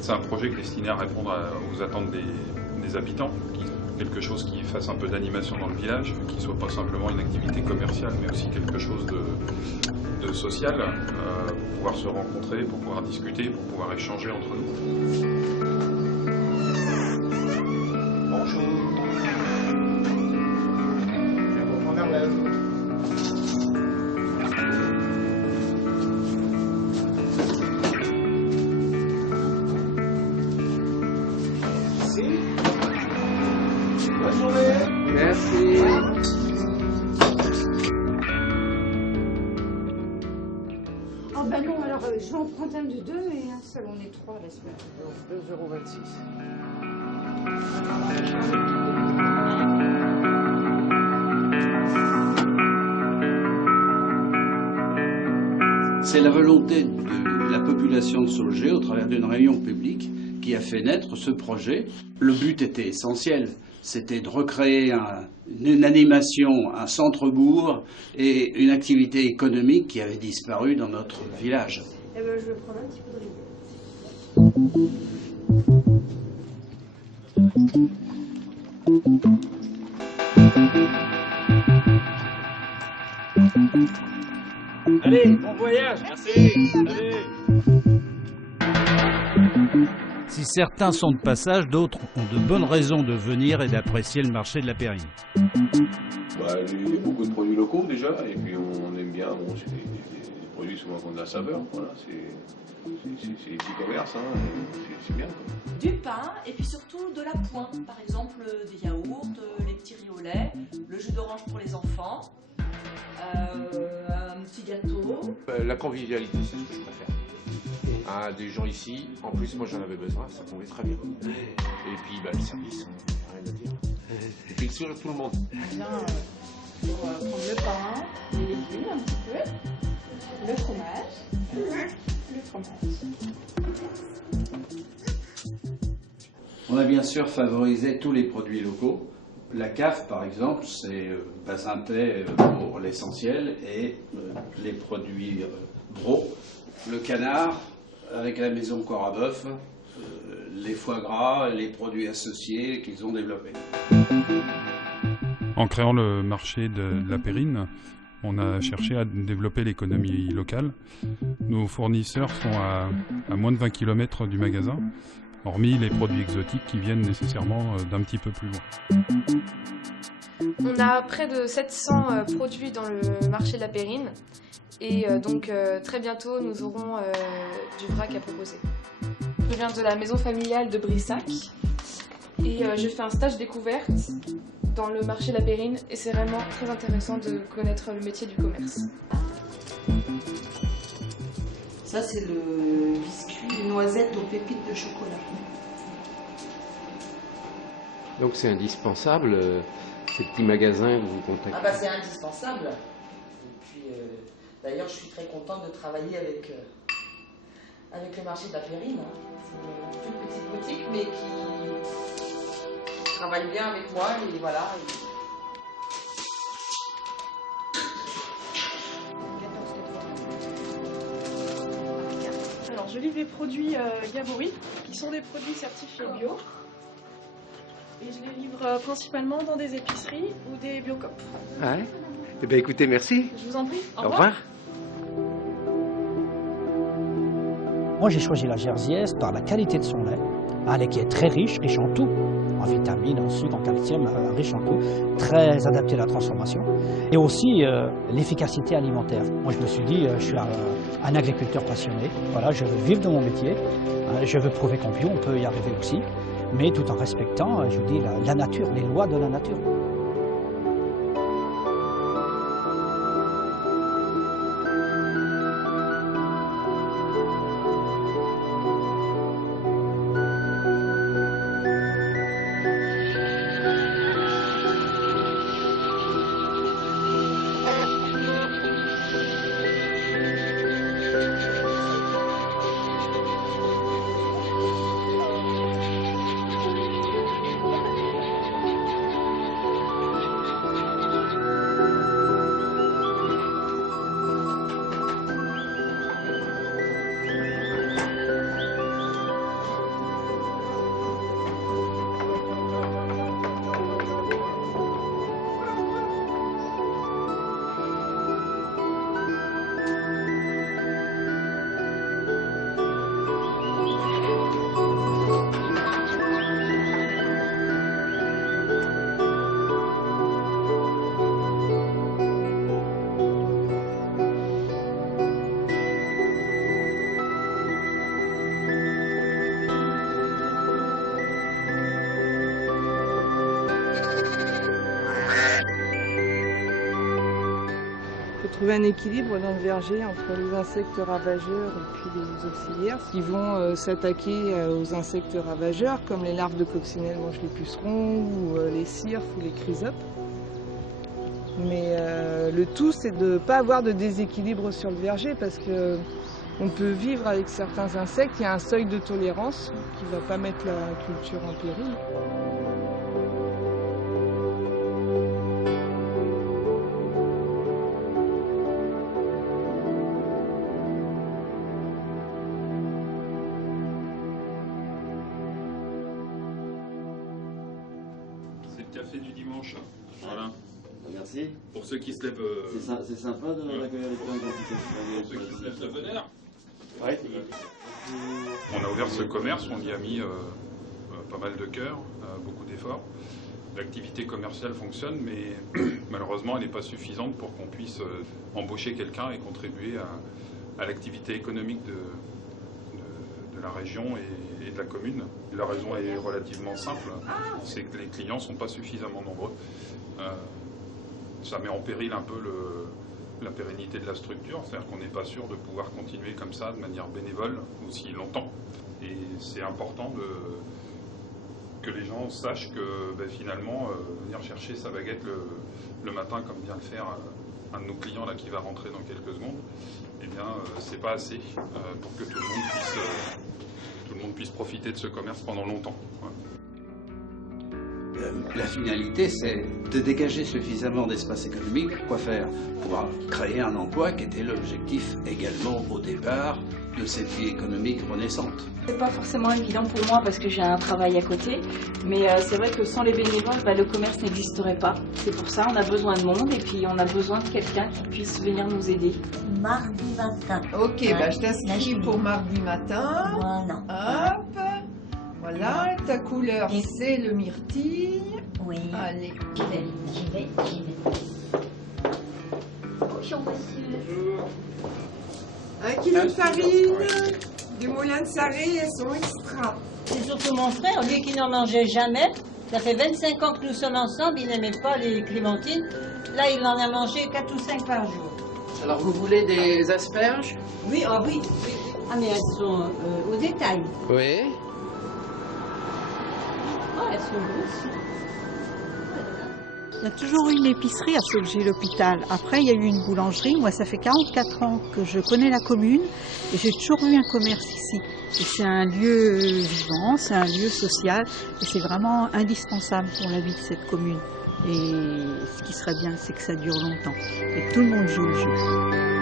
C'est un projet destiné à répondre aux attentes des habitants, quelque chose qui fasse un peu d'animation dans le village, qui ne soit pas simplement une activité commerciale, mais aussi quelque chose de social, pour pouvoir se rencontrer, pour pouvoir discuter, pour pouvoir échanger entre nous. Bonjour. Je vous prends un verre. Bonne journée. Merci. Oh ben non, alors je vais en prendre un de 2 et un seul, on est 3 la semaine. 2,26 €. C'est la volonté de la population de Saulgé, au travers d'une réunion publique, qui a fait naître ce projet. Le but était essentiel, c'était de recréer une animation, un centre-bourg et une activité économique qui avait disparu dans notre village. Eh ben je vais prendre un petit peu de riz. Allez, bon voyage. Merci. Allez. Si certains sont de passage, d'autres ont de bonnes raisons de venir et d'apprécier le marché de la Périne. Bah, il y a beaucoup de produits locaux déjà, et puis on aime bien, bon, c'est des produits souvent qui ont de la saveur, voilà, c'est des petits commerces, hein, c'est bien. Quoi. Du pain, et puis surtout de la pointe, par exemple des yaourts, les petits riz au lait, le jus d'orange pour les enfants, un petit gâteau. La convivialité, c'est ce que je préfère. Ah, des gens ici, en plus moi j'en avais besoin, ça tombait très bien. Et puis bah, le service, rien à dire. Et puis le sourire de tout le monde. Bien, pour prendre le pain, les légumes un petit peu, le fromage, On a bien sûr favorisé tous les produits locaux. La CAF, par exemple, c'est basantais pour l'essentiel et les produits bro. Le canard, avec la maison Coraboeuf, les foie gras, les produits associés qu'ils ont développés. En créant le marché de la Périne, on a cherché à développer l'économie locale. Nos fournisseurs sont à moins de 20 km du magasin, hormis les produits exotiques qui viennent nécessairement d'un petit peu plus loin. On a près de 700 produits dans le marché de la Périne et donc très bientôt nous aurons du vrac à proposer. Je viens de la maison familiale de Brissac et je fais un stage découverte dans le marché de la Périne et c'est vraiment très intéressant de connaître le métier du commerce. Ça c'est le biscuit noisette aux pépites de chocolat. Donc c'est indispensable, ces petits magasins que vous contactez. Ah bah c'est indispensable. Et puis d'ailleurs je suis très contente de travailler avec le marché de la Périne. C'est une toute petite boutique mais qui travaille bien avec moi et voilà. Alors je livre les produits Gabori, qui sont des produits certifiés bio. Et je les livre principalement dans des épiceries ou des biocoop. Ouais. Eh bien écoutez, merci. Je vous en prie. Au revoir. Moi j'ai choisi la Jersiaise par la qualité de son lait, un lait qui est très riche en tout, en vitamines, en sucre, en calcium, riche en tout, très adapté à la transformation, et aussi l'efficacité alimentaire. Moi je me suis dit, je suis un agriculteur passionné, voilà, je veux vivre de mon métier, je veux prouver qu'en bio on peut y arriver aussi, mais tout en respectant, je vous dis, la nature, les lois de la nature. trouver un équilibre dans le verger entre les insectes ravageurs et puis les auxiliaires qui vont s'attaquer aux insectes ravageurs comme les larves de coccinelle mangent les pucerons ou les cirphes ou les chrysopes. Mais le tout c'est de ne pas avoir de déséquilibre sur le verger parce que on peut vivre avec certains insectes, il y a un seuil de tolérance qui ne va pas mettre la culture en péril. C'est le café du dimanche. Voilà. Merci. Pour ceux qui se lèvent. C'est sympa de l'accueillir avec toi en Pour ceux qui se lèvent de bonne heure. Oui. On a ouvert ce commerce, on y a mis pas mal de cœur, beaucoup d'efforts. L'activité commerciale fonctionne, mais malheureusement, elle n'est pas suffisante pour qu'on puisse embaucher quelqu'un et contribuer à l'activité économique de la région et de la commune. La raison est relativement simple, c'est que les clients ne sont pas suffisamment nombreux. Ça met en péril un peu la pérennité de la structure, c'est-à-dire qu'on n'est pas sûr de pouvoir continuer comme ça de manière bénévole aussi longtemps. Et c'est important que les gens sachent que finalement, venir chercher sa baguette le matin, comme vient le faire un de nos clients là, qui va rentrer dans quelques secondes, eh bien, c'est pas assez pour que tout le monde puisse profiter de ce commerce pendant longtemps. Ouais. La finalité, c'est de dégager suffisamment d'espace économique. Quoi faire? Pouvoir créer un emploi qui était l'objectif également au départ de cette vie économique renaissante. C'est pas forcément évident pour moi parce que j'ai un travail à côté, mais c'est vrai que sans les bénévoles, le commerce n'existerait pas. C'est pour ça on a besoin de monde et puis on a besoin de quelqu'un qui puisse venir nous aider. Mardi matin. Ok, je t'inscris pour mardi matin. Voilà. Hop. Voilà, ta couleur c'est le myrtille. Oui. Allez. J'y vais. Bonjour monsieur. 1 kilo de farine, du moulin de Sarré, elles sont extra. C'est surtout mon frère, lui qui n'en mangeait jamais. Ça fait 25 ans que nous sommes ensemble, il n'aimait pas les clémentines. Là, il en a mangé 4 ou 5 par jour. Alors vous voulez des asperges? Oui, oui. Ah, mais elles sont au détail. Oui. Oh, elles sont grosses. Il y a toujours eu une épicerie à Saulgy-l'Hôpital. Après, il y a eu une boulangerie. Moi, ça fait 44 ans que je connais la commune et j'ai toujours eu un commerce ici. Et c'est un lieu vivant, c'est un lieu social et c'est vraiment indispensable pour la vie de cette commune. Et ce qui serait bien, c'est que ça dure longtemps et que tout le monde joue le jeu.